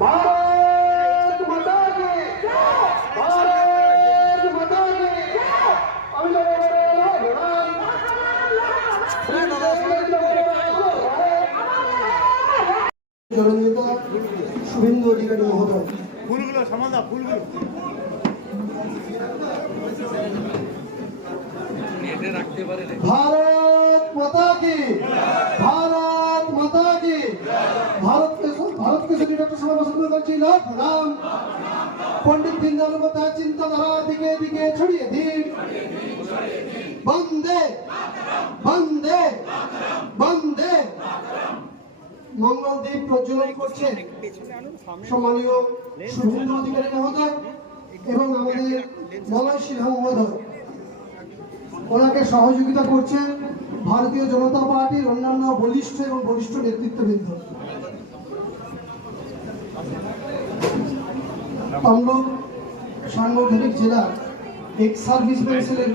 ভারত মাতা কি ভারত মাতা কি আমি জননেতা শুভেন্দু অধিকারী মহোদয় ফুলগুলো সমাদা ফুলগুলো ভারত মাতা কি ভারত করছি পণ্ডিত দীনদয়াল উপাধ্যায় চিন্তাধারা দিকে দিকে ছড়িয়ে দিন বন্দে বন্দে বন্দে। মঙ্গলদ্বীপ প্রজ্বলন করছে সম্মানীয় শুভেন্দু অধিকারী মহোদয় এবং আমাদের ওনাকে সহযোগিতা করছেন ভারতীয় জনতা পার্টির অন্যান্য বলিষ্ঠ এবং বরিষ্ঠ নেতৃত্ববৃন্দ তমলুক সাংগঠনিক জেলা এক্স সার্ভিস পেন্সিলের